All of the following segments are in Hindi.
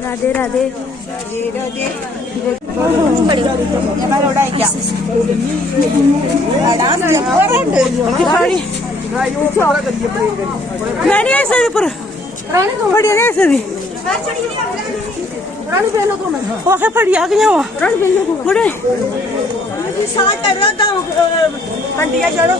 राधे राधे मैंने ऐसे भी पर बढ़िया नहीं ऐसे भी ओके फड़ी आ गया हुआ बड़े साथ कर रहा था मंडिया चलो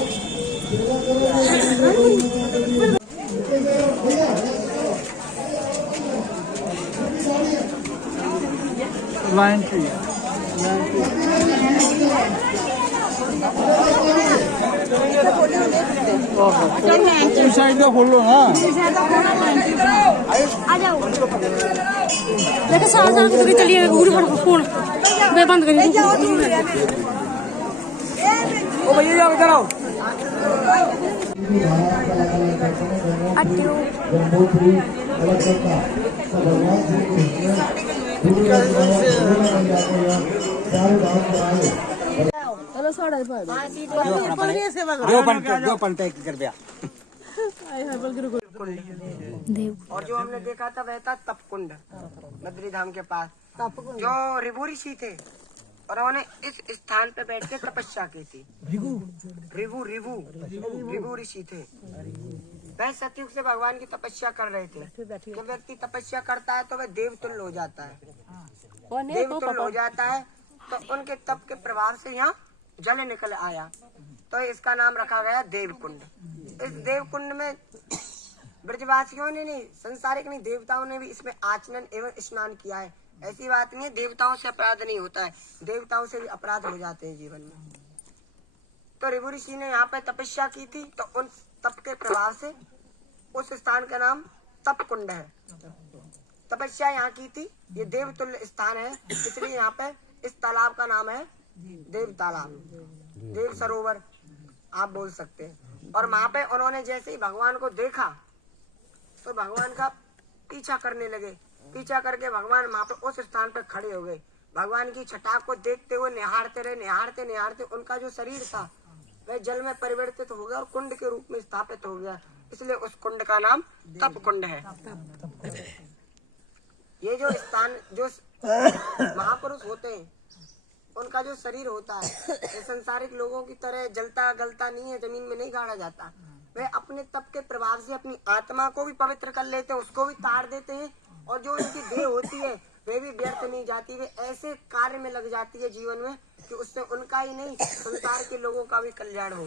लाइन साइड का खोल लो ना आ जाओ देखो साथ साथ तो चलिए पूरी फोन मैं बंद कर दी ओ भैया जाओ इधर आओ अट्टियो चलो साढ़े दो पंटे कर दिया। और जो हमने देखा था वह था तपकुंड बद्री धाम के पास जो ऋभु ऋषि थे और उन्होंने इस स्थान पे बैठ के तपस्या की थी। ऋभु ऋषि थे। वह सतयुग से भगवान की तपस्या कर रहे थे। जब व्यक्ति तपस्या करता है तो वह देवतुल्य हो जाता है। देवतुल्य हो जाता है तो उनके तप के प्रभाव से यहाँ जल निकल आया तो इसका नाम रखा गया देवकुंड। इस देवकुंड में ब्रजवासियों ने नहीं, संसारिक नहीं, देवताओं ने भी इसमें आचमन एवं स्नान किया है। ऐसी बात नहीं है देवताओं से अपराध नहीं होता है, देवताओं से भी अपराध हो जाते हैं जीवन में। तो ऋभु ऋषि ने यहाँ पे तपस्या की थी तो उन तप के प्रभाव से उस स्थान का नाम तपकुंड है। तपस्या यहाँ की थी, ये देवतुल्य स्थान है, इसलिए यहाँ पे इस तालाब का नाम है देव तालाब, देव सरोवर आप बोल सकते हैं। और वहाँ पे उन्होंने जैसे ही भगवान को देखा तो भगवान का पीछा करने लगे। पीछा करके भगवान वहाँ पे उस स्थान पर खड़े हो गए। भगवान की छटा को देखते हुए निहारते रहे। निहारते निहारते उनका जो शरीर था वह जल में परिवर्तित हो गया और कुंड के रूप में स्थापित हो गया। इसलिए उस कुंड का नाम तप कुंड है। ये जो स्थान जो महापुरुष होते हैं उनका जो शरीर होता है ये संसारिक लोगों की तरह जलता गलता नहीं है, जमीन में नहीं गाड़ा जाता। वे अपने तप के प्रभाव से अपनी आत्मा को भी पवित्र कर लेते हैं, उसको भी तार देते हैं और जो उनकी देह होती है वे भी व्यर्थ नहीं जाती, वे ऐसे कार्य में लग जाती है जीवन में कि उससे उनका ही नहीं संसार के लोगों का भी कल्याण हो।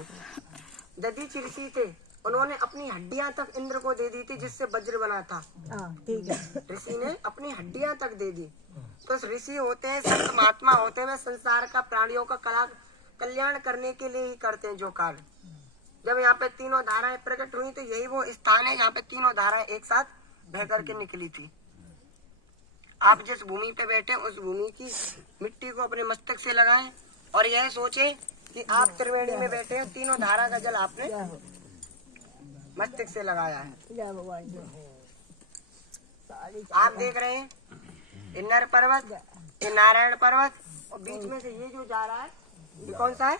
दधीचि ऋषि थे, उन्होंने अपनी हड्डियां तक इंद्र को दे दी थी जिससे वज्र बना था। ऋषि ने अपनी हड्डियां तक दे दी। तो ऋषि होते हैं, संत महात्मा होते हैं, वे संसार का प्राणियों का कल्याण करने के लिए ही करते हैं जो कार्य। जब यहाँ पे तीनों धाराएं प्रकट हुई तो यही वो स्थान है यहाँ पे तीनों धाराएं एक साथ बह करके निकली थी। आप जिस भूमि पे बैठे उस भूमि की मिट्टी को अपने मस्तक से लगाएं और यह सोचे कि आप त्रिवेणी में बैठे हैं, तीनों धारा का जल आपने मस्तक से लगाया है। आप देख रहे हैं ये नर पर्वत, ये नारायण पर्वत और बीच में से ये जो जा रहा है ये कौन सा है?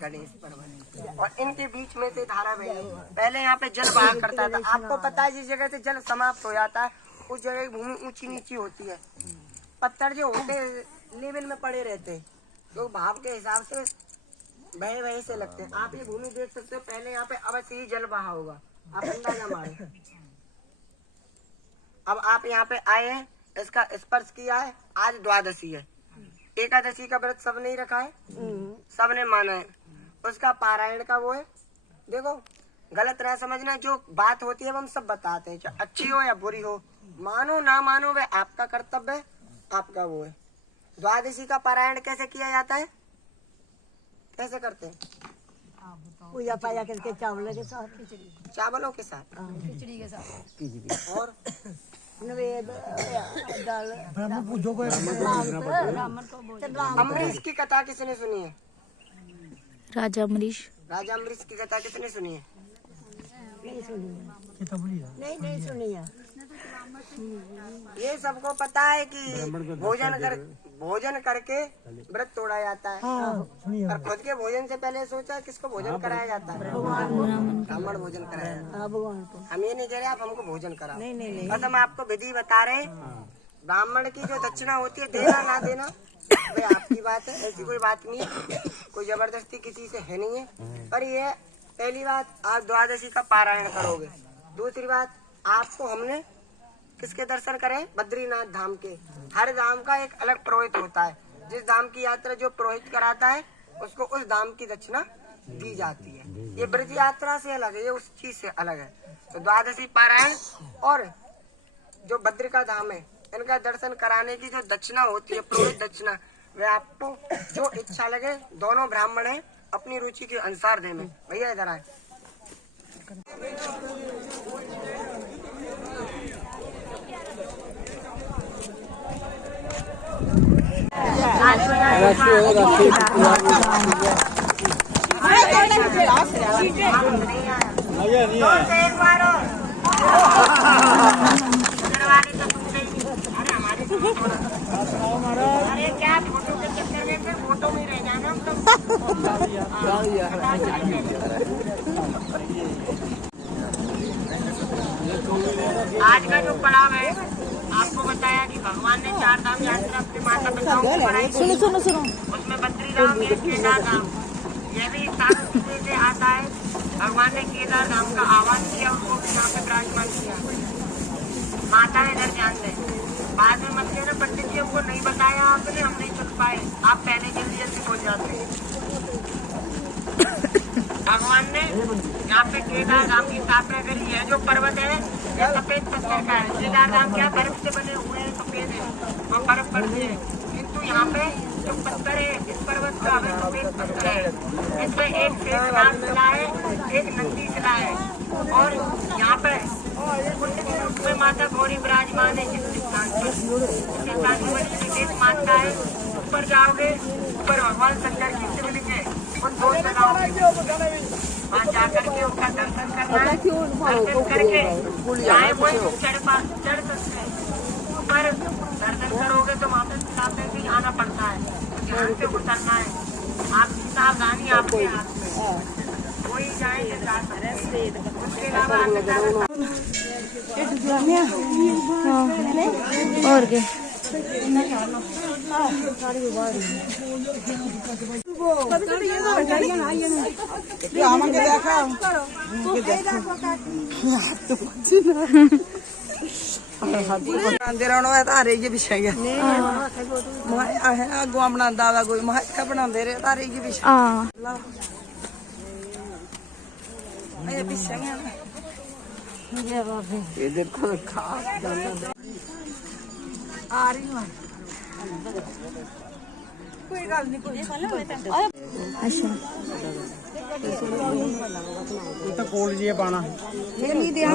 गणेश पर्वत। और इनके बीच में से धारा बह रही है। पहले यहाँ पे जल बहा करता था। आपको पता है जिस जगह से जल समाप्त हो जाता है उस जगह की भूमि ऊंची नीची होती है। पत्थर जो होते लेवल में पड़े रहते तो भाव के हिसाब से बहे बहे से लगते हैं। आप ये भूमि देख सकते हो, पहले यहाँ पे अवश्य ही जल बहा होगा, आप अंदाजा मारे। अब आप यहाँ पे आए हैं, इसका स्पर्श किया है। आज द्वादशी है, एकादशी का व्रत सब नहीं रखा है, सबने माना है। उसका पारायण का वो है। देखो गलत ना समझना, जो बात होती है वो हम सब बताते हैं, चाहे अच्छी हो या बुरी हो, मानो ना मानो वह आपका कर्तव्य है, आपका वो है। द्वादशी का पारायण कैसे किया जाता है, कैसे करते हैं? पूजा पाया करके चावलों के साथ, चावलों के साथ, खिचड़ी के साथ और नवेद दाल। अमरीश की कथा किसने सुनी है? राजा अमरीश। राजा अमरीश की कथा किसने सुनी है? नहीं सुनी है, नहीं सुनी है। ये सबको पता है कि भोजन करके व्रत तोड़ा जाता है। और खुद के भोजन से पहले सोचा किसको भोजन कराया जाता है? ब्राह्मण भोजन कराया जाता है। भगवान को हम ये नहीं कह रहे आप हमको भोजन कराओ, नहीं बस हम आपको विधि बता रहे हैं। ब्राह्मण की जो दक्षिणा होती है, देना ना देना वे आपकी बात है, ऐसी कोई बात नहीं है, कोई जबरदस्ती किसी से है नहीं है। पर ये पहली बात, आप द्वादशी का पारायण करोगे। दूसरी बात, आपको हमने किसके दर्शन करें? बद्रीनाथ धाम के। हर धाम का एक अलग पुरोहित होता है। जिस धाम की यात्रा जो पुरोहित कराता है उसको उस धाम की दक्षिणा दी जाती है। ये ब्रज यात्रा से अलग है, ये उस चीज से अलग है। तो द्वादशी पारायण और जो बद्री का धाम है, इनका दर्शन कराने की जो दक्षिणा होती है, पुरोहित दक्षिणा, वे आपको जो इच्छा लगे, दोनों ब्राह्मण है, अपनी रुचि के अनुसार देंगे। भैया इधर आए। अरे क्या फोटो के चक्कर में फिर फोटो में रह जाना हम लोग। आज का जो पड़ाव है, आपको बताया कि भगवान ने 4 धाम यात्रा अपने माता पिताओं को कराई। सुनो उसमें बद्री धाम, ये केदार धाम, ये भी 7 सूत्रों से आता है। भगवान ने केदार धाम का आह्वान किया, उनको यहाँ पे विराजमान किया। माता ने इधर ध्यान दें। बाद में मत कहना पंडित जी हमको नहीं बताया आपने, हम नहीं सुन पाए। आप पहले जल्दी पहुंच जाते हैं। भगवान ने यहाँ पे केदार धाम की स्थापना करी है। जो पर्वत है यह सफेद पत्थर का है। केदार धाम क्या बर्फ से बने हुए हैं, सफेद है, वो बर्फ पड़ती है। किंतु यहाँ पे जो पत्थर है, इस पर्वत का वह सफेद पत्थर है। इसमें एक शेषनाग शिला है, एक नंदी शिला है। और यहाँ पे कुंड के रूप में माता गौरी विराजमान है। जिस स्थान पर विशेष मानता है, ऊपर जाओगे, ऊपर भगवान शंकर की शिवलिंग है। उन 2 जगहों वहाँ जाकर के उनका दर्शन करना है। दर्शन करके चाहे वो चढ़ सकते हैं, ऊपर दर्शन करोगे तो वहाँ पे सामने भी आना पड़ता है, ध्यान से उतरना है। आपकी सावधानी आपके हाथ में, कोई जाए तो जा सकते हैं। उसके अलावा और के अगुआ बना कोई महाइया बना तारे की पिछे आ रही हूँ। कोई गल नहीं, कोई अच्छा तो कोल जी पाना नहीं दिया।